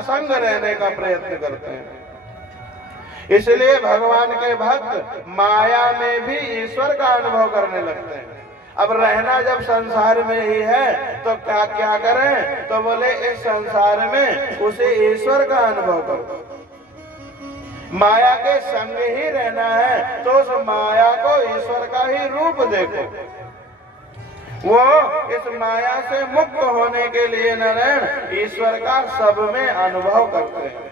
असंग रहने का प्रयत्न करते हैं। इसलिए भगवान के भक्त माया में भी ईश्वर का अनुभव करने लगते हैं। अब रहना जब संसार में ही है तो क्या क्या करें? तो बोले इस संसार में उसे ईश्वर का अनुभव करो। माया के संग ही रहना है तो उस माया को ईश्वर का ही रूप देखो। वो इस माया से मुक्त होने के लिए नारायण ईश्वर का सब में अनुभव करते हैं।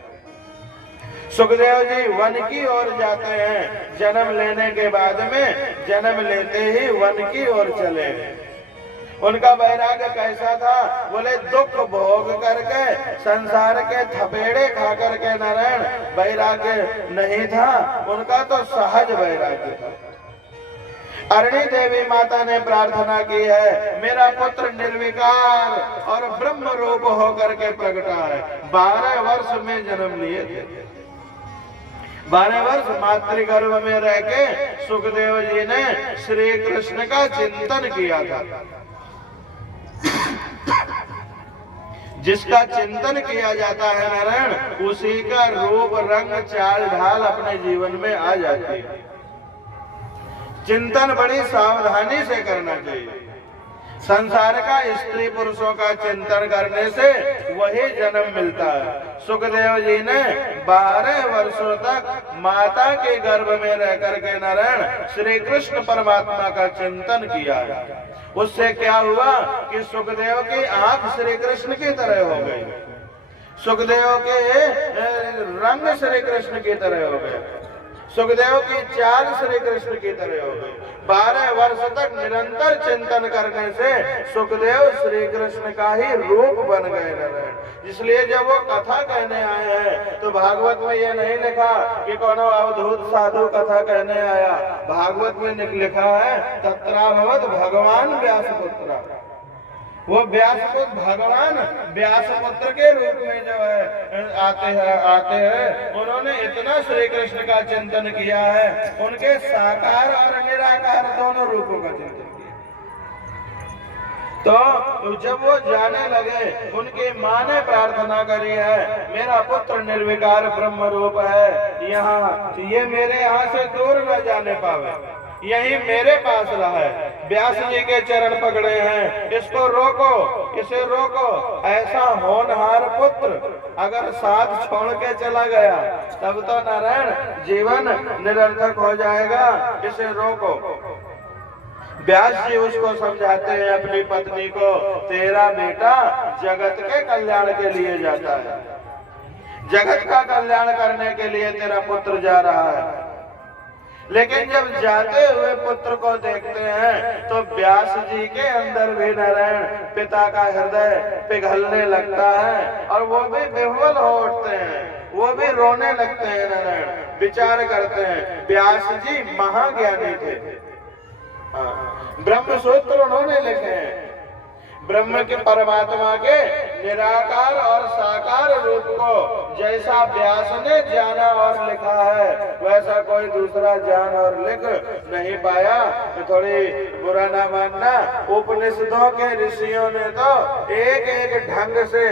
सुखदेव जी वन की ओर जाते हैं। जन्म लेने के बाद में जन्म लेते ही वन की ओर चले। उनका वैराग्य कैसा था? बोले दुख भोग करके संसार के थपेड़े खा करके नारायण वैराग्य नहीं था, उनका तो सहज वैराग्य था। अरणी देवी माता ने प्रार्थना की है, मेरा पुत्र निर्विकार और ब्रह्म रूप होकर के प्रकटा है। 12 वर्ष में जन्म लिए थे। 12 वर्ष मातृगर्भ में रह के सुखदेव जी ने श्री कृष्ण का चिंतन किया था। जिसका चिंतन किया जाता है नारायण, उसी का रूप रंग चाल ढाल अपने जीवन में आ जाती है। चिंतन बड़ी सावधानी से करना चाहिए। संसार का स्त्री पुरुषों का चिंतन करने से वही जन्म मिलता है। सुखदेव जी ने 12 वर्षों तक माता के गर्भ में रह करके नारायण श्री कृष्ण परमात्मा का चिंतन किया है। उससे क्या हुआ कि सुखदेव की आंख श्री कृष्ण की तरह हो गई, सुखदेव के रंग श्री कृष्ण की तरह हो गए, सुखदेव की चाल श्री कृष्ण की तरह हो गई। 12 वर्ष तक निरंतर चिंतन करने से सुखदेव श्री कृष्ण का ही रूप बन गए नारायण। इसलिए जब वो कथा कहने आए हैं तो भागवत में ये नहीं लिखा कि कौन अवधूत साधु कथा कहने आया। भागवत में लिखा है तत्राभवत भगवान व्यासपुत्र। वो व्यासपुत्र भगवान व्यासपुत्र के रूप में जो है आते हैं। उन्होंने इतना श्री कृष्ण का चिंतन किया है, उनके साकार और निराकार दोनों रूपों का चिंतन किया। तो जब वो जाने लगे, उनकी माँ ने प्रार्थना करी है, मेरा पुत्र निर्विकार ब्रह्म रूप है, यहाँ ये मेरे यहाँ से दूर न जाने पावे, यही मेरे पास रहा है। व्यास जी के चरण पकड़े हैं, इसको रोको, इसे रोको। ऐसा होनहार पुत्र अगर साथ छोड़ के चला गया तब तो नारायण जीवन निरर्थक हो जाएगा, इसे रोको। व्यास जी उसको समझाते हैं अपनी पत्नी को, तेरा बेटा जगत के कल्याण के लिए जाता है, जगत का कल्याण करने के लिए तेरा पुत्र जा रहा है। लेकिन जब जाते हुए पुत्र को देखते हैं तो व्यास जी के अंदर भी नारायण पिता का हृदय पिघलने लगता है और वो भी विह्वल हो उठते हैं, वो भी रोने लगते हैं नारायण। विचार करते हैं, व्यास जी महाज्ञानी थे, ब्रह्म सूत्र उन्होंने लिखे हैं। ब्रह्म के परमात्मा के निराकार और साकार रूप को जैसा व्यास ने जाना और लिखा है, वैसा कोई दूसरा जान और लिख नहीं पाया। थोड़ी बुरा ना मानना, उपनिषदों के ऋषियों ने तो एक एक ढंग से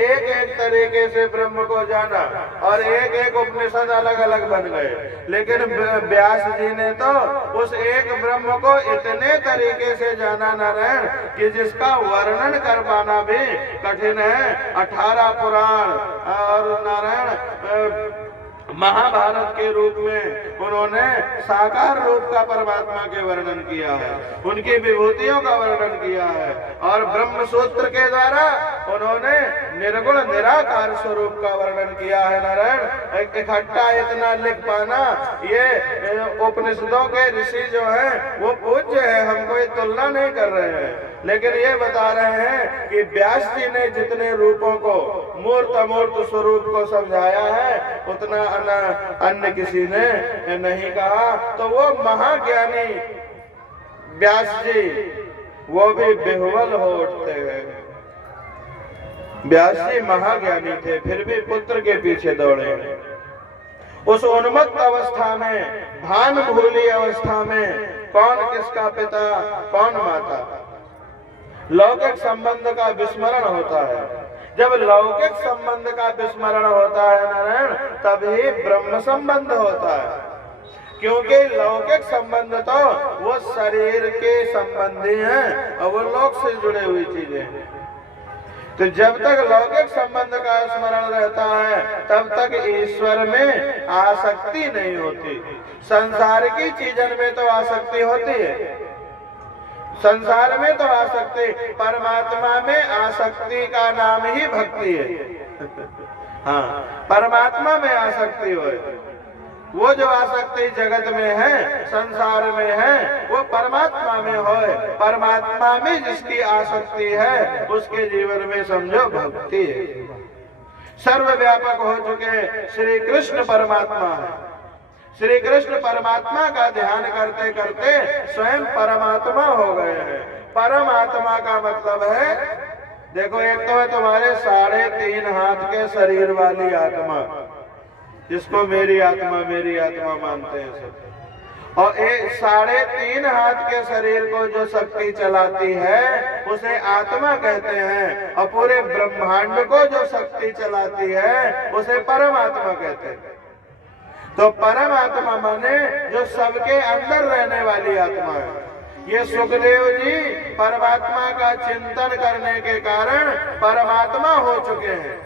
एक एक तरीके से ब्रह्म को जाना और एक एक उपनिषद अलग अलग बन गए। लेकिन व्यास जी ने तो उस एक ब्रह्म को इतने तरीके से जाना नारायण कि जिसका वर्णन कर पाना भी कठिन है। 18 पुराण और नारायण महाभारत के रूप में उन्होंने साकार रूप का परमात्मा के वर्णन किया है, उनकी विभूतियों का वर्णन किया है और ब्रह्म सूत्र के द्वारा उन्होंने निर्गुण निराकार स्वरूप का वर्णन किया है नारायण। इकट्ठा इतना लिख पाना, ये उपनिषदों के ऋषि जो हैं वो पूज्य है, हम कोई तुलना नहीं कर रहे हैं, लेकिन ये बता रहे हैं कि व्यास जी ने जितने रूपों को मूर्त अमूर्त स्वरूप को समझाया है उतना अन्य किसी ने नहीं कहा। तो वो महाज्ञानी व्यास जी वो भी विह्वल हो उठते हैं। व्यास जी महाज्ञानी थे, फिर भी पुत्र के पीछे दौड़े। उस उन्मत्त अवस्था में, भान भूली अवस्था में कौन किसका पिता कौन माता, लौकिक संबंध का विस्मरण होता है। जब लौकिक संबंध का विस्मरण होता है नारायण, तभी ब्रह्म संबंध होता है। क्योंकि लौकिक संबंध तो वो शरीर के संबंधी हैं और वो लोक से जुड़े हुई चीजें हैं। तो जब तक लौकिक संबंध का स्मरण रहता है तब तक ईश्वर में आसक्ति नहीं होती। संसार की चीजन में तो आसक्ति होती है, संसार में तो आसक्ति, परमात्मा में आसक्ति का नाम ही भक्ति है। हाँ, परमात्मा में आसक्ति हो, वो जो आसक्ति जगत में है, संसार में है, वो परमात्मा में हो। परमात्मा में जिसकी आसक्ति है उसके जीवन में समझो भक्ति है। सर्वव्यापक हो चुके श्री कृष्ण परमात्मा है। श्री कृष्ण परमात्मा का ध्यान करते करते स्वयं परमात्मा हो गए हैं। परमात्मा का मतलब है, देखो, एक तो है तुम्हारे 3.5 हाथ के शरीर वाली आत्मा, जिसको मेरी आत्मा मानते हैं सब, और एक 3.5 हाथ के शरीर को जो शक्ति चलाती है उसे आत्मा कहते हैं, और पूरे ब्रह्मांड को जो शक्ति चलाती है उसे परमात्मा कहते हैं। तो परमात्मा माने जो सबके अंदर रहने वाली आत्मा है। ये सुखदेव जी परमात्मा का चिंतन करने के कारण परमात्मा हो चुके हैं।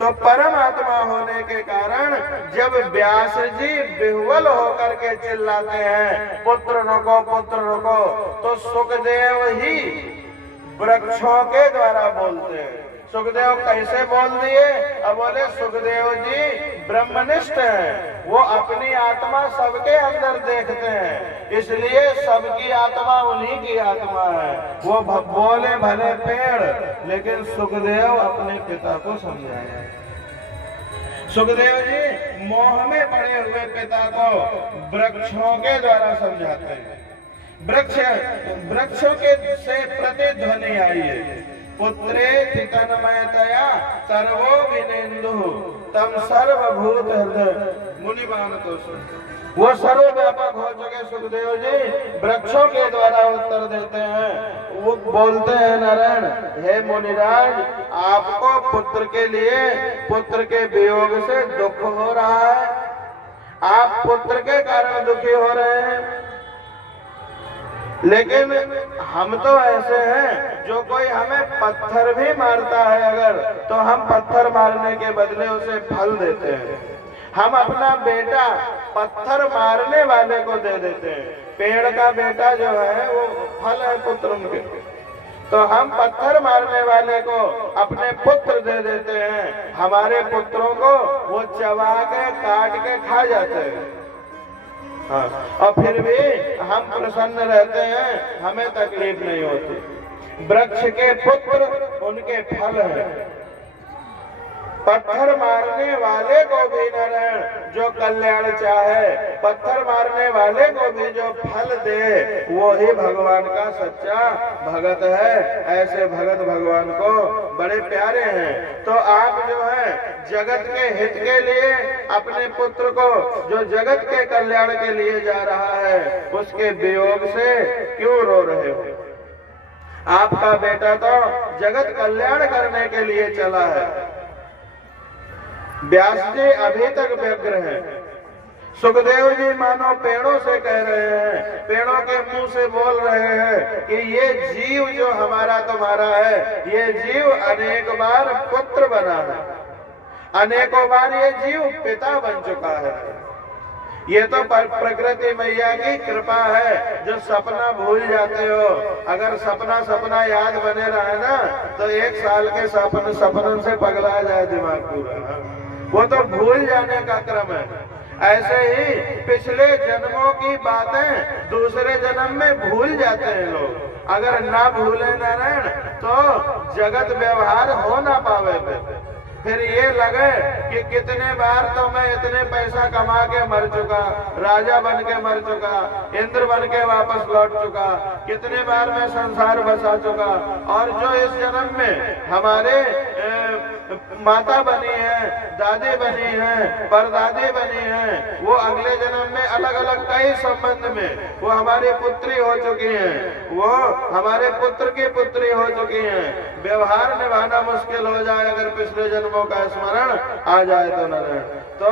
तो परमात्मा होने के कारण जब व्यास जी विह्वल होकर के चिल्लाते हैं पुत्र नको पुत्र नको, तो सुखदेव ही वृक्षों के द्वारा बोलते हैं। सुखदेव कैसे बोल दिए? अब बोले सुखदेव जी ब्रह्मनिष्ठ हैं, वो अपनी आत्मा सबके अंदर देखते हैं, इसलिए सबकी आत्मा उन्हीं की आत्मा है। वो बोले भले पेड़, लेकिन सुखदेव अपने पिता को समझाए। सुखदेव जी मोह में पड़े हुए पिता को वृक्षों के द्वारा समझाते हैं। वृक्षों के से प्रतिध्वनि आई है, पुत्रे तन्मयतया सर्वो विनेन्दु तम सर्वभूत हृदय मुनिमान तो वो सर्वव्यापक हो चुके सुखदेव जी वृक्षों के द्वारा उत्तर देते हैं। वो बोलते हैं नारायण, हे मुनिराज, आपको पुत्र के लिए पुत्र के वियोग से दुख हो रहा है, आप पुत्र के कारण दुखी हो रहे हैं। लेकिन हम तो ऐसे हैं, जो कोई हमें पत्थर भी मारता है अगर, तो हम पत्थर मारने के बदले उसे फल देते हैं। हम अपना बेटा पत्थर मारने वाले को दे देते हैं। पेड़ का बेटा जो है वो फल है पुत्र उनके, तो हम पत्थर मारने वाले को अपने पुत्र दे देते हैं। हमारे पुत्रों को वो चबा के काट के खा जाते हैं। हाँ, और फिर भी हम प्रसन्न रहते हैं, हमें तकलीफ नहीं होती। वृक्ष के पुत्र उनके फल हैं। पत्थर मारने वाले को भी नारायण जो कल्याण चाहे, पत्थर मारने वाले को भी जो फल दे, वो ही भगवान का सच्चा भगत है। ऐसे भगत भगवान को बड़े प्यारे हैं। तो आप जो है जगत के हित के लिए अपने पुत्र को, जो जगत के कल्याण के लिए जा रहा है, उसके वियोग से क्यों रो रहे हो? आपका बेटा तो जगत कल्याण करने के लिए चला है। व्यास जी अभी तक व्यग्र हैं। सुखदेव जी मानो पेड़ों से कह रहे हैं, पेड़ों के मुंह से बोल रहे हैं कि ये जीव जो हमारा तुम्हारा है, ये जीव अनेक बार पुत्र बना है, अनेकों बार ये जीव पिता बन चुका है। ये तो प्रकृति मैया की कृपा है, जो सपना भूल जाते हो। अगर सपना याद बने रहे ना, तो 1 साल के सपनों से पगला जाए दिमाग पूरा, वो तो भूल जाने का क्रम है। ऐसे ही पिछले जन्मों की बातें दूसरे जन्म में भूल जाते हैं लोग। अगर ना भूले नारायण तो जगत व्यवहार हो ना पावे। फिर ये लगे कि कितने बार तो मैं इतने पैसा कमा के मर चुका, राजा बन के मर चुका, इंद्र बन के वापस लौट चुका, कितने बार मैं संसार बसा चुका, और जो इस जन्म में हमारे माता बनी है, दादी बनी है, परदादी बनी है, वो अगले जन्म में अलग अलग कई संबंध में वो हमारी पुत्री हो चुकी हैं, वो हमारे पुत्र की पुत्री हो चुकी हैं। व्यवहार निभाना मुश्किल हो जाए अगर पिछले जन्मों का स्मरण आ जाए तो नारायण। तो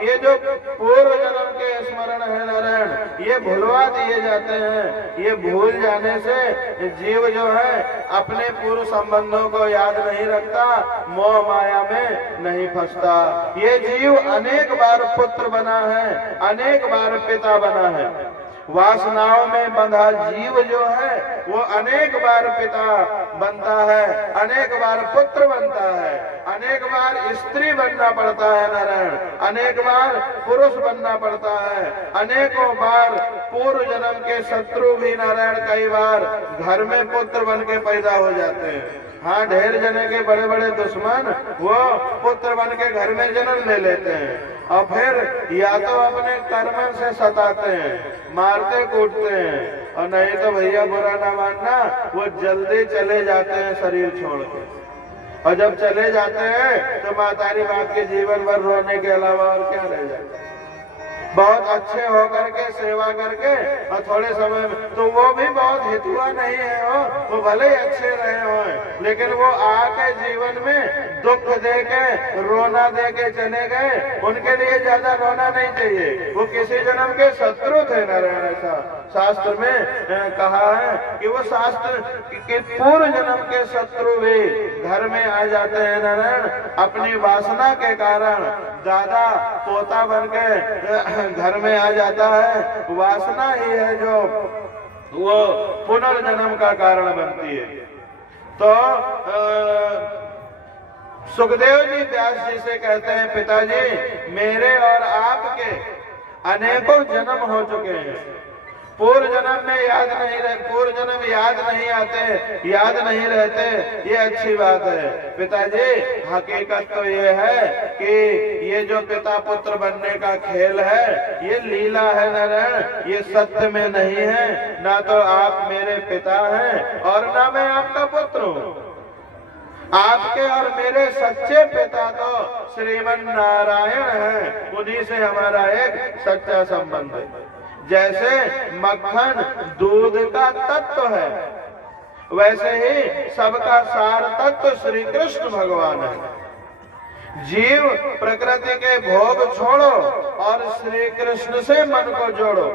ये जो पूर्व जन्म के स्मरण है नारायण, ये भुलवा दिए जाते हैं। ये भूल जाने से जीव जो है अपने पूर्व संबंधों को याद नहीं रखता, मोह माया में नहीं फंसता। ये जीव अनेक बार पुत्र बना है, अनेक बार पिता बना है। वासनाओं में बंधा जीव जो है वो अनेक बार पिता बनता है, अनेक बार पुत्र बनता है, अनेक बार स्त्री बनना पड़ता है नारायण, अनेक बार पुरुष बनना पड़ता है, अनेकों बार पूर्व जन्म के शत्रु भी नारायण कई बार घर में पुत्र बन के पैदा हो जाते हैं। हाँ, ढेर जने के बड़े बड़े दुश्मन वो पुत्र बन के घर में जन्म ले लेते हैं और फिर या तो अपने कर्म से सताते हैं, मारते कूटते हैं, और नहीं तो भैया बुरा ना मानना, वो जल्दी चले जाते हैं शरीर छोड़ के। और जब चले जाते हैं तो मातारी बाप के जीवन भर रोने के अलावा और क्या रह जाता है। बहुत अच्छे होकर के सेवा करके और थोड़े समय में तो वो भी बहुत हितुआ नहीं है हो, वो भले ही अच्छे रहे हो, लेकिन वो आके जीवन में दुख दे के रोना दे के चले गए। उनके लिए ज्यादा रोना नहीं चाहिए, वो किसी जन्म के शत्रु थे नारायण। ऐसा शास्त्र में कहा है कि वो शास्त्र के पूर्व जन्म के शत्रु भी घर में आ जाते हैं नारायण। अपनी वासना के कारण दादा पोता बन के घर में आ जाता है। वासना ही है जो वो पुनर्जन्म का कारण बनती है। तो सुखदेव जी व्यास जी से कहते हैं, पिताजी मेरे और आपके अनेकों जन्म हो चुके हैं, पूर्व जन्म में याद नहीं रहे, पूर्व जन्म याद नहीं आते, याद नहीं रहते, ये अच्छी बात है। पिताजी हकीकत तो ये है कि ये जो पिता पुत्र बनने का खेल है ये लीला है नारायण, ये सत्य में नहीं है। ना तो आप मेरे पिता हैं और ना मैं आपका पुत्र हूँ। आपके और मेरे सच्चे पिता तो श्रीमन नारायण हैं, उन्हीं से हमारा एक सच्चा संबंध है। जैसे मक्खन दूध का तत्व है, वैसे ही सबका सार तत्व श्री कृष्ण भगवान है। जीव प्रकृति के भोग छोड़ो और श्री कृष्ण से मन को जोड़ो,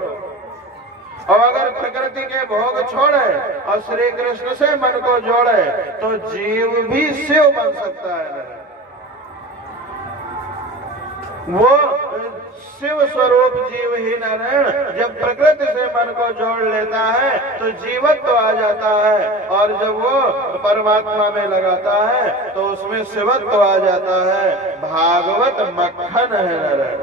और अगर प्रकृति के भोग छोड़े और श्री कृष्ण से मन को जोड़े तो जीव भी शिव बन सकता है। वो शिव स्वरूप जीव ही नारायण जब प्रकृति से मन को जोड़ लेता है तो जीवत्व तो आ जाता है, और जब वो परमात्मा में लगाता है तो उसमें शिवत्व तो आ जाता है। भागवत मक्खन है नारायण।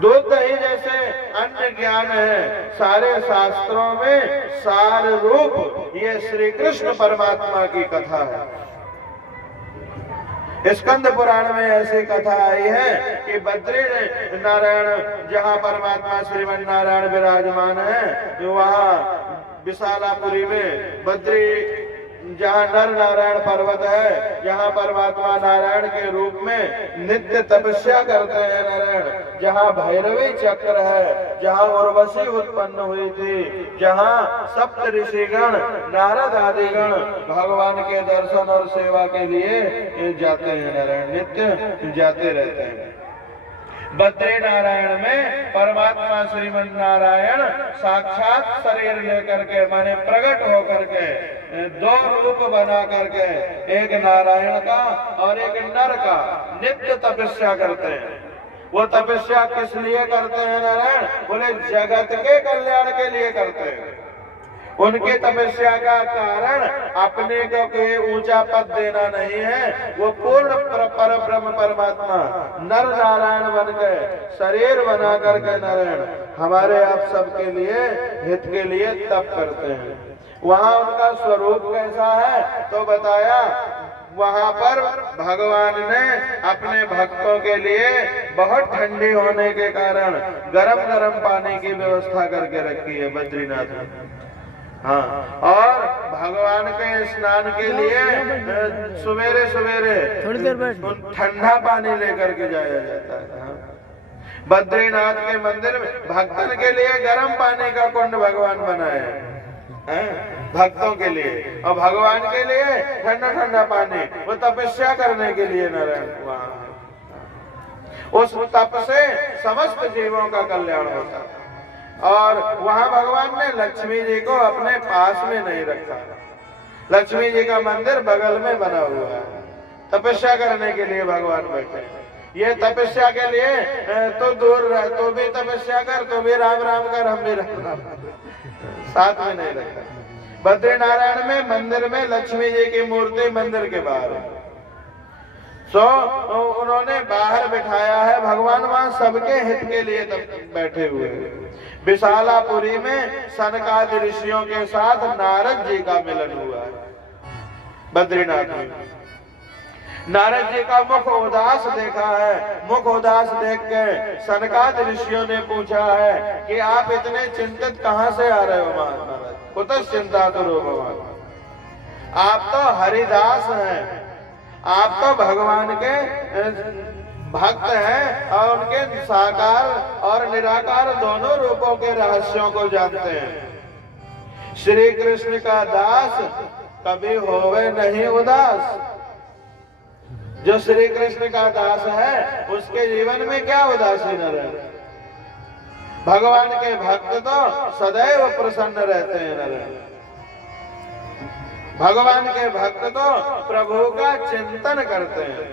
दूध दही जैसे अन्य ज्ञान है, सारे शास्त्रों में सार रूप ये श्री कृष्ण परमात्मा की कथा है। स्कंद पुराण में ऐसी कथा आई है कि बद्री नारायण जहाँ परमात्मा श्रीमन नारायण विराजमान है, वहाँ विशालापुरी में बद्री जहाँ नर नारायण पर्वत है, जहाँ परमात्मा नारायण के रूप में नित्य तपस्या करते हैं नारायण, जहाँ भैरवी चक्र है, जहाँ उर्वशी उत्पन्न हुई थी, जहाँ सप्त ऋषिगण नारद आदिगण भगवान के दर्शन और सेवा के लिए जाते हैं नारायण, नित्य जाते रहते हैं। बद्री नारायण में परमात्मा श्रीमन नारायण साक्षात शरीर लेकर के माने प्रकट होकर के दो रूप बना करके, एक नारायण का और एक नर का नित्य तपस्या करते हैं। वो तपस्या किस लिए करते हैं नारायण? बोले जगत के कल्याण के लिए करते हैं। उनकी तपस्या का कारण अपने को कोई ऊंचा पद देना नहीं है, वो पूर्ण पर ब्रह्म परमात्मा नर नारायण बन गए, शरीर बना करके नारायण हमारे आप सबके लिए हित के लिए तप करते हैं। वहाँ उनका स्वरूप कैसा है तो बताया, वहां पर भगवान ने अपने भक्तों के लिए बहुत ठंडी होने के कारण गरम गरम पानी की व्यवस्था करके रखी है बद्रीनाथ में। हाँ, और भगवान के स्नान के लिए सवेरे सवेरे थोड़ी देर बैठ ठंडा पानी लेकर के जाया जाता है। हाँ। बद्रीनाथ के मंदिर में भक्तन के लिए गर्म पानी का कुंड भगवान बनाए हैं, भक्तों के लिए, और भगवान के लिए ठंडा ठंडा पानी, वो तपस्या करने के लिए नारायण वहां उस तप से समस्त जीवों का कल्याण होता है। और वहां भगवान ने लक्ष्मी जी को अपने पास में नहीं रखा। लक्ष्मी जी का मंदिर बगल में बना हुआ है, तपस्या करने के लिए भगवान बैठे। ये तपस्या के लिए तो दूर रह, तो भी तपस्या कर, तो भी राम राम कर, हम भी राम राम, साथ में नहीं रखा। बद्रीनारायण में मंदिर में लक्ष्मी जी की मूर्ति मंदिर के बाहर है, तो उन्होंने बाहर बिठाया है। भगवान वहां सबके हित के लिए बैठे हुए हैं। विशालापुरी में सनकादि ऋषियों के साथ नारद जी का मिलन हुआ है बद्रीनाथ में। नारद जी का मुख उदास देखा है। मुख उदास देख के सनकादि ऋषियों ने पूछा है कि आप इतने चिंतित कहां से आ रहे हो महाराज? कुतः चिंता करो भगवान, आप तो हरिदास हैं, आप तो भगवान के भक्त हैं और उनके साकार और निराकार दोनों रूपों के रहस्यों को जानते हैं। श्री कृष्ण का दास कभी होवे नहीं उदास। जो श्री कृष्ण का दास है उसके जीवन में क्या उदासीन रहे? भगवान के भक्त तो सदैव प्रसन्न रहते हैं नारायण। भगवान के भक्त तो प्रभु का चिंतन करते हैं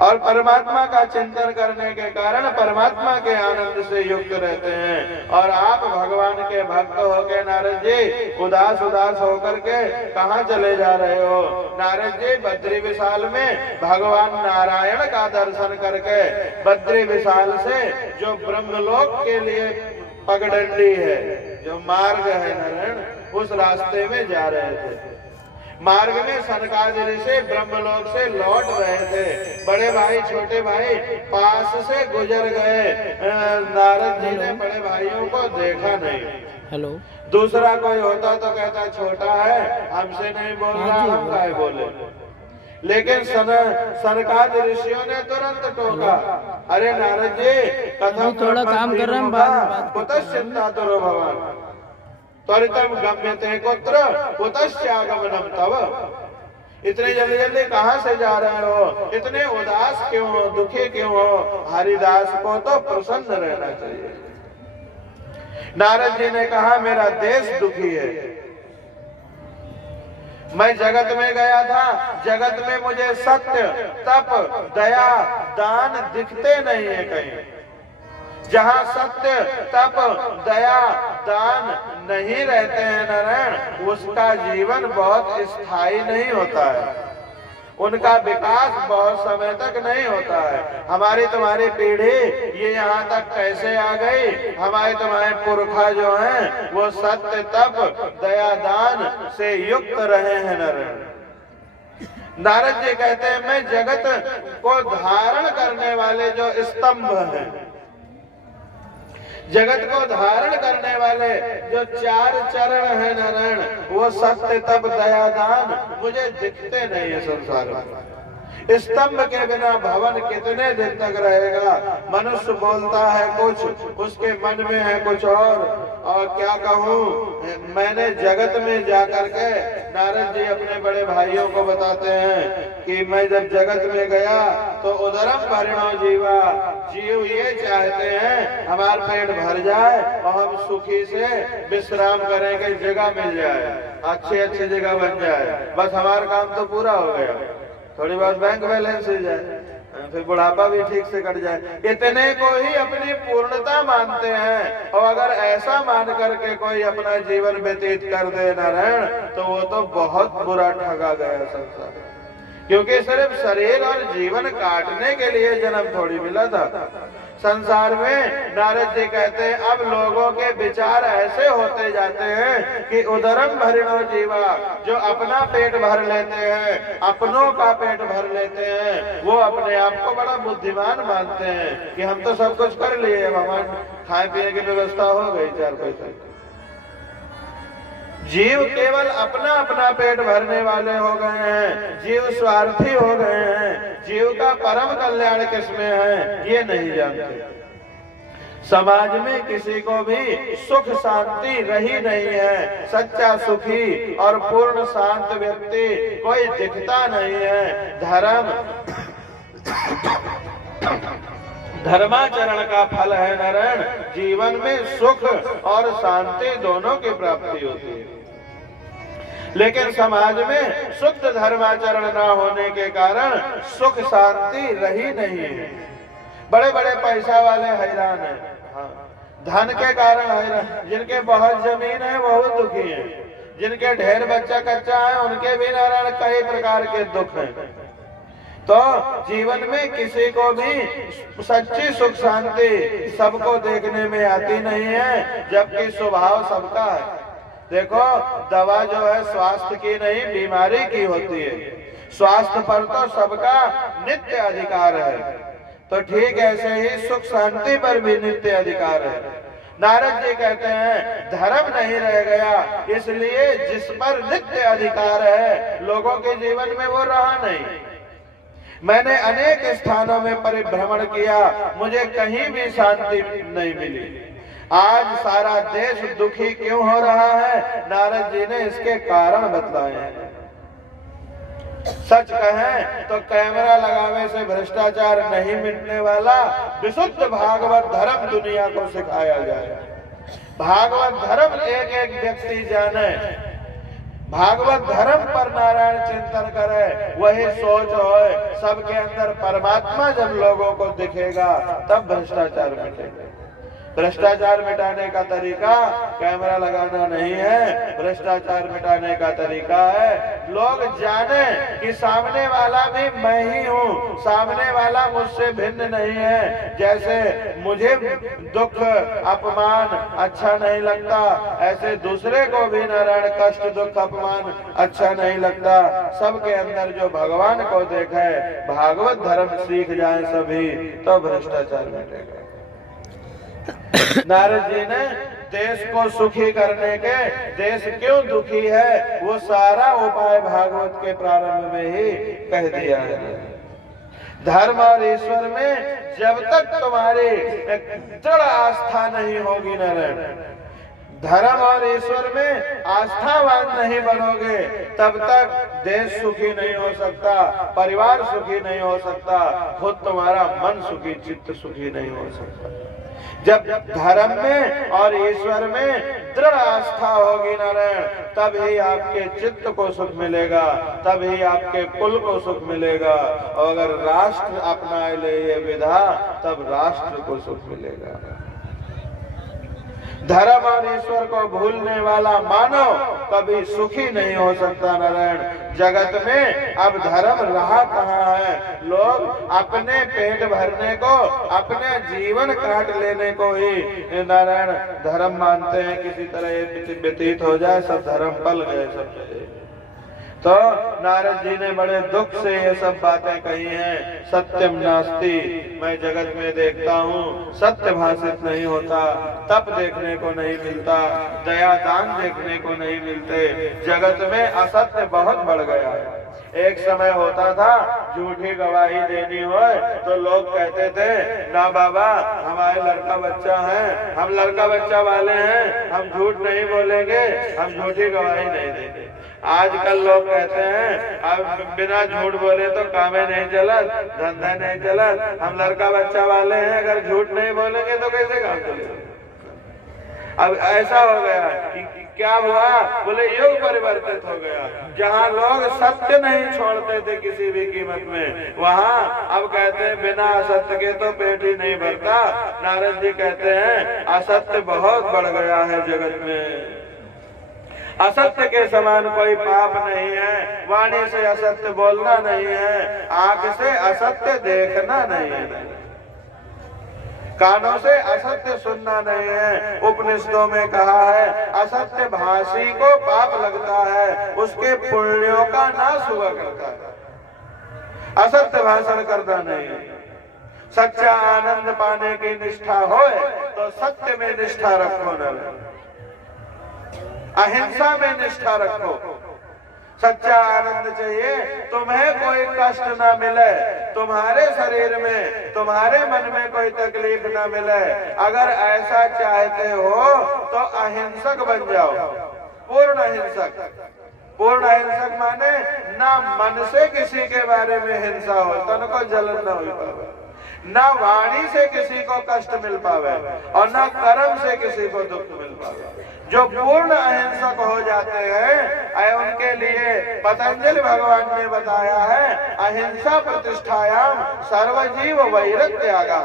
और परमात्मा का चिंतन करने के कारण परमात्मा के आनंद से युक्त रहते हैं। और आप भगवान के भक्त होके नारद जी उदास उदास होकर के कहाँ चले जा रहे हो? नारद जी बद्री विशाल में भगवान नारायण का दर्शन करके बद्री विशाल से जो ब्रह्मलोक के लिए पगडंडी है, जो मार्ग है नारायण, उस रास्ते में जा रहे थे। मार्ग में सनकादि ऋषि ब्रह्मलोक से लौट रहे थे। बड़े भाई छोटे भाई पास से गुजर गए। नारद जी ने बड़े भाइयों को देखा नहीं। हेलो, दूसरा कोई होता तो कहता छोटा है, हमसे नहीं बोल रहा, हम काहे बोले। लेकिन सनकादि ऋषियों ने तुरंत टोका, अरे नारद जी कथम थोड़ा काम कर रहे हैं, कुतः चिंता करो भगवान, त्वरितम गम्यते कुत्र कुतश्चागमनम तव। इतने जल्दी जल्दी कहां से जा रहे हो? इतने उदास क्यों हो, दुखी क्यों हो? हरिदास को तो प्रसन्न रहना चाहिए। नारद जी ने कहा मेरा देश दुखी है। मैं जगत में गया था, जगत में मुझे सत्य तप दया दान दिखते नहीं है कहीं। जहाँ सत्य तप दया दान नहीं रहते हैं नारायण, उसका जीवन बहुत स्थायी नहीं होता है, उनका विकास बहुत समय तक नहीं होता है। हमारी तुम्हारी पीढ़ी ये यहाँ तक कैसे आ गई? हमारे तुम्हारे पुरखा जो हैं वो सत्य तप दया दान से युक्त रहे हैं नारायण। नारद जी कहते हैं मैं जगत को धारण करने वाले जो स्तंभ हैं, जगत को धारण करने वाले जो चार चरण है नारायण, वो सत्य तप दया दान मुझे दिखते नहीं है संसार में। स्तंभ के बिना भवन कितने दिन तक रहेगा? मनुष्य बोलता है कुछ, उसके मन में है कुछ और क्या कहूँ। मैंने जगत में जाकर के नारद जी अपने बड़े भाइयों को बताते हैं कि मैं जब जगत में गया तो उदरम भरिणो जीवा, जीव ये चाहते हैं हमारा पेट भर जाए और हम सुखी से विश्राम करेंगे, जगह मिल जाए, अच्छी जगह बन जाए, बस हमारा काम तो पूरा हो गया। थोड़ी बहुत बैंक बैलेंस हो जाए, फिर बुढ़ापा भी ठीक से कट जाए। इतने को ही अपनी पूर्णता मानते हैं। और अगर ऐसा मान करके कोई अपना जीवन व्यतीत कर दे नारायण, तो वो तो बहुत बुरा ठगा गया संसार। क्योंकि सिर्फ शरीर और जीवन काटने के लिए जन्म थोड़ी मिला था। संसार में नारद जी कहते हैं अब लोगों के विचार ऐसे होते जाते हैं कि उदरम भरिणो जीवा, जो अपना पेट भर लेते हैं, अपनों का पेट भर लेते हैं, वो अपने आप को बड़ा बुद्धिमान मानते हैं कि हम तो सब कुछ कर लिए, हमारे खाए पीने की व्यवस्था हो गई 4 पैसे। जीव केवल अपना अपना पेट भरने वाले हो गए हैं, जीव स्वार्थी हो गए हैं, जीव का परम कल्याण किसमें है ये नहीं जानते। समाज में किसी को भी सुख शांति रही नहीं है, सच्चा सुखी और पूर्ण शांत व्यक्ति कोई दिखता नहीं है। धर्माचरण का फल है नारायण, जीवन में सुख और शांति दोनों की प्राप्ति होती है। लेकिन समाज में शुद्ध धर्माचरण न होने के कारण सुख शांति रही नहीं है। बड़े बड़े पैसा वाले हैरान हैं, हाँ, धन के कारण हैरान। जिनके बहुत जमीन है बहुत दुखी हैं, जिनके ढेर बच्चा कच्चा है उनके भी नारायण कई प्रकार के दुख हैं। तो जीवन में किसी को भी सच्ची सुख शांति सबको देखने में आती नहीं है, जबकि स्वभाव सबका है। देखो दवा जो है स्वास्थ्य की नहीं बीमारी की होती है, स्वास्थ्य पर तो सबका नित्य अधिकार है, तो ठीक ऐसे ही सुख शांति पर भी नित्य अधिकार है। नारद जी कहते हैं धर्म नहीं रह गया, इसलिए जिस पर नित्य अधिकार है लोगों के जीवन में वो रहा नहीं। मैंने अनेक स्थानों में परिभ्रमण किया, मुझे कहीं भी शांति नहीं मिली। आज सारा देश दुखी क्यों हो रहा है, नारद जी ने इसके कारण बतलाए हैं। सच कहें तो कैमरा लगाने से भ्रष्टाचार नहीं मिटने वाला, विशुद्ध भागवत धर्म दुनिया को सिखाया जाए। भागवत धर्म एक एक व्यक्ति जाने, भागवत धर्म पर नारायण चिंतन करे, वही सोच हो सबके अंदर परमात्मा जब लोगों को दिखेगा तब भ्रष्टाचार मिटेगा। भ्रष्टाचार मिटाने का तरीका कैमरा लगाना नहीं है, भ्रष्टाचार मिटाने का तरीका है लोग जाने कि सामने वाला भी मैं ही हूँ, सामने वाला मुझसे भिन्न नहीं है। जैसे मुझे दुख अपमान अच्छा नहीं लगता, ऐसे दूसरे को भी नारायण कष्ट दुख अपमान अच्छा नहीं लगता। सबके अंदर जो भगवान को देखे, भागवत धर्म सीख जाए सभी, तो भ्रष्टाचार मिटेगा। नारद जी ने देश को सुखी करने के, देश क्यों दुखी है वो सारा उपाय भागवत के प्रारंभ में ही कह दिया है। धर्म और ईश्वर में जब तक तुम्हारी दृढ़ आस्था नहीं होगी नारायण, धर्म और ईश्वर में आस्थावान नहीं बनोगे, तब तक देश सुखी नहीं हो सकता, परिवार सुखी नहीं हो सकता, खुद तुम्हारा मन सुखी, चित्त सुखी नहीं हो सकता। जब धर्म में और ईश्वर में दृढ़ आस्था होगी नारायण, तब ही आपके चित्त को सुख मिलेगा, तब ही आपके कुल को सुख मिलेगा। और अगर राष्ट्र अपना ले ये विधा, तब राष्ट्र को सुख मिलेगा। धर्म और ईश्वर को भूलने वाला मानव कभी सुखी नहीं हो सकता नारायण। जगत में अब धर्म रहा कहाँ है, लोग अपने पेट भरने को, अपने जीवन काट लेने को ही नारायण धर्म मानते हैं। किसी तरह ये व्यतीत हो जाए सब धर्म पल गए सब। तो नारद जी ने बड़े दुख से ये सब बातें कही हैं। सत्यम नास्ति, मैं जगत में देखता हूँ सत्य भाषित नहीं होता, तप देखने को नहीं मिलता, दया दान देखने को नहीं मिलते। जगत में असत्य बहुत बढ़ गया है। एक समय होता था झूठी गवाही देनी हो तो लोग कहते थे ना बाबा हमारे लड़का बच्चा है, हम लड़का बच्चा वाले हैं, हम झूठ नहीं बोलेंगे, हम झूठी गवाही नहीं देंगे। आजकल लोग कहते हैं अब बिना झूठ बोले तो कामे नहीं चलत, धंधा नहीं चलत, हम लड़का बच्चा वाले हैं, अगर झूठ नहीं बोलेंगे तो कैसे काम चलेगा। अब ऐसा हो गया कि क्या हुआ, बोले युग परिवर्तित हो गया। जहाँ लोग सत्य नहीं छोड़ते थे किसी भी कीमत में, वहाँ अब कहते हैं बिना असत्य के तो पेट ही नहीं भरता। नारद जी कहते हैं असत्य बहुत बढ़ गया है जगत में, असत्य के समान कोई पाप नहीं है, वाणी से असत्य बोलना नहीं है, आंख से असत्य देखना नहीं है। कानों से असत्य सुनना नहीं है। उपनिषदों में कहा है असत्य भाषी को पाप लगता है, उसके पुण्यों का नाश हुआ करता है। असत्य भाषण करना नहीं है। सच्चा आनंद पाने की निष्ठा हो तो सत्य में निष्ठा रखो, न अहिंसा में निष्ठा रखो। सच्चा आनंद चाहिए, तुम्हें कोई कष्ट ना मिले, तुम्हारे शरीर में तुम्हारे मन में कोई तकलीफ ना मिले। अगर ऐसा चाहते हो तो अहिंसक बन जाओ, पूर्ण अहिंसक। पूर्ण अहिंसक माने ना मन से किसी के बारे में हिंसा हो, तन को जलन ना हो पावे, ना वाणी से किसी को कष्ट मिल पावे और ना कर्म से किसी को दुख मिल पावे। जो पूर्ण अहिंसक हो जाते हैं उनके लिए पतंजलि भगवान ने बताया है अहिंसा प्रतिष्ठायाम सर्वजीव वैरत्यागा।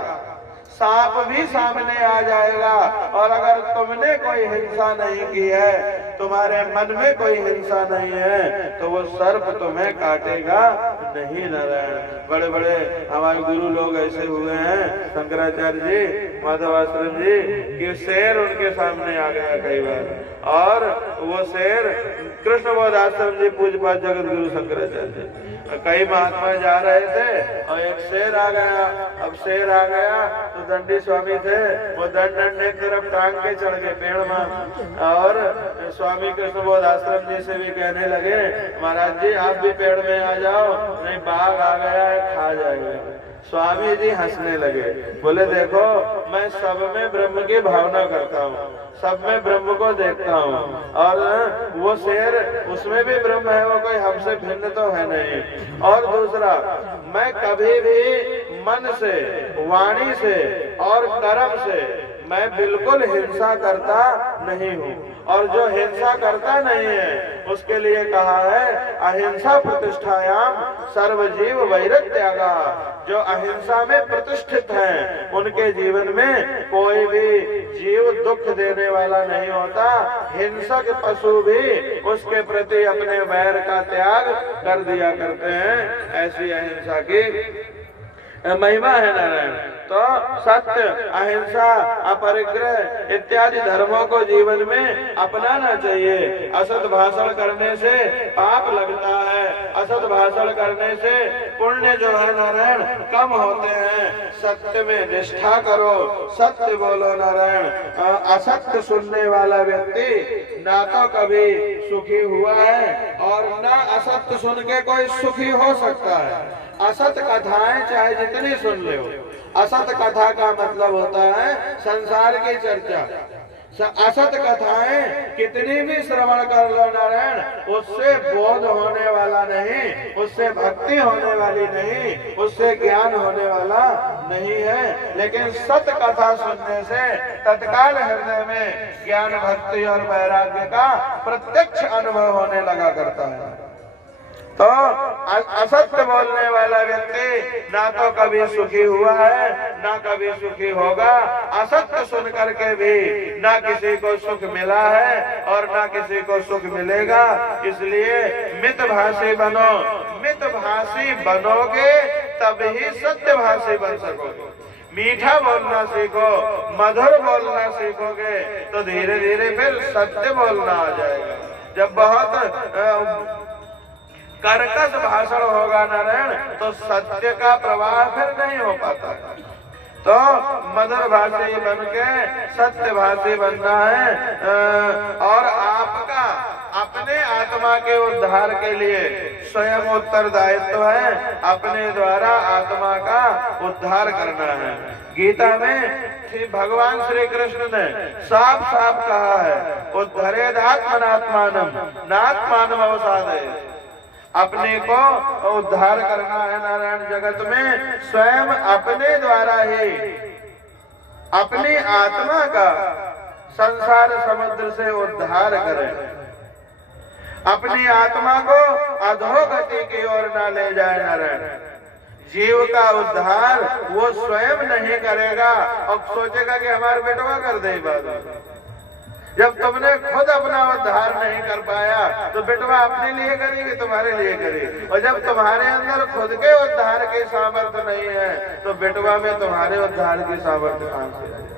सांप भी सामने आ जाएगा और अगर तुमने कोई हिंसा नहीं की है, तुम्हारे मन में कोई हिंसा नहीं है, तो वो सर्प तुम्हें काटेगा नहीं। नारायण बड़े बड़े हमारे गुरु लोग ऐसे हुए हैं, शंकराचार्य जी, माधवाश्रम जी, कि शेर उनके सामने आ गया कई बार, और वो शेर कृष्ण बोध आश्रम जी पूज्यपाद जगत गुरु शंकराचार्य जी, कई महात्मा जा रहे थे और एक शेर आ गया। अब शेर आ गया तो दंडी स्वामी थे, वो दंड एक तरफ टांग के चढ़ गए पेड़ में, और स्वामी कृष्ण बोध आश्रम जी से भी कहने लगे महाराज जी आप भी पेड़ में आ जाओ, नहीं बाघ आ गया है खा जाएगा। स्वामी जी हंसने लगे, बोले देखो मैं सब में ब्रह्म की भावना करता हूँ, सब में ब्रह्म को देखता हूँ, और वो शेर उसमें भी ब्रह्म है, वो कोई हमसे भिन्न तो है नहीं। और दूसरा, मैं कभी भी मन से, वाणी से और कर्म से मैं बिल्कुल हिंसा करता नहीं हूँ, और जो हिंसा करता नहीं है उसके लिए कहा है अहिंसा प्रतिष्ठायाम सर्वजीव वैरत्यागा। जो अहिंसा में प्रतिष्ठित हैं उनके जीवन में कोई भी जीव दुख देने वाला नहीं होता। हिंसक पशु भी उसके प्रति अपने वैर का त्याग कर दिया करते हैं। ऐसी अहिंसा की महिमा है नारायण। तो सत्य, अहिंसा, अपरिग्रह इत्यादि धर्मों को जीवन में अपनाना चाहिए। असत भाषण करने से पाप लगता है, असत भाषण करने से पुण्य जो है नारायण कम होते हैं। सत्य में निष्ठा करो, सत्य बोलो नारायण। असत्य सुनने वाला व्यक्ति ना तो कभी सुखी हुआ है और ना असत्य सुन के कोई सुखी हो सकता है। असत कथाएं चाहे जितनी सुन लो, असत कथा का मतलब होता है संसार की चर्चा। असत कथाएं कितनी भी श्रवण कर लो नारायण, उससे बोध होने वाला नहीं, उससे भक्ति होने वाली नहीं, उससे ज्ञान होने वाला नहीं है। लेकिन सत कथा सुनने से तत्काल हृदय में ज्ञान, भक्ति और वैराग्य का प्रत्यक्ष अनुभव होने लगा करता है। तो असत्य बोलने वाला व्यक्ति ना तो कभी सुखी हुआ है ना कभी सुखी होगा। असत्य सुन करके भी ना किसी को सुख मिला है और ना किसी को सुख मिलेगा। इसलिए मितभाषी बनो, मितभाषी बनोगे तभी सत्यभाषी बन सकोगे। मीठा बोलना सीखो, मधुर बोलना सीखोगे तो धीरे धीरे फिर सत्य बोलना आ जाएगा। जब बहुत कर्कश भाषण होगा नारायण तो सत्य का प्रवाह फिर नहीं हो पाता। तो मधुर भाषी बन के सत्य भाषी बनना है। और आपका अपने आत्मा के उद्धार के लिए स्वयं उत्तरदायित्व है, अपने द्वारा आत्मा का उद्धार करना है। गीता में भगवान श्री कृष्ण ने साफ साफ कहा है उद्धरेदात्मनात्मानम नात्मानम अवसादे। अपने को उद्धार करना है नारायण जगत में, स्वयं अपने द्वारा ही अपनी आत्मा का संसार समुद्र से उद्धार करें। अपनी आत्मा को अधोगति की ओर ना ले जाए नारायण। जीव का उद्धार वो स्वयं नहीं करेगा और सोचेगा कि हमारे बेटवा कर दे बात। जब तुमने खुद अपना उद्धार नहीं कर पाया तो बेटवा अपने लिए करेगी, तुम्हारे लिए करेगी। और जब तुम्हारे अंदर खुद के उद्धार की सामर्थ्य नहीं है तो बेटवा में तुम्हारे उद्धार की सामर्थ्य कहां से आएगी?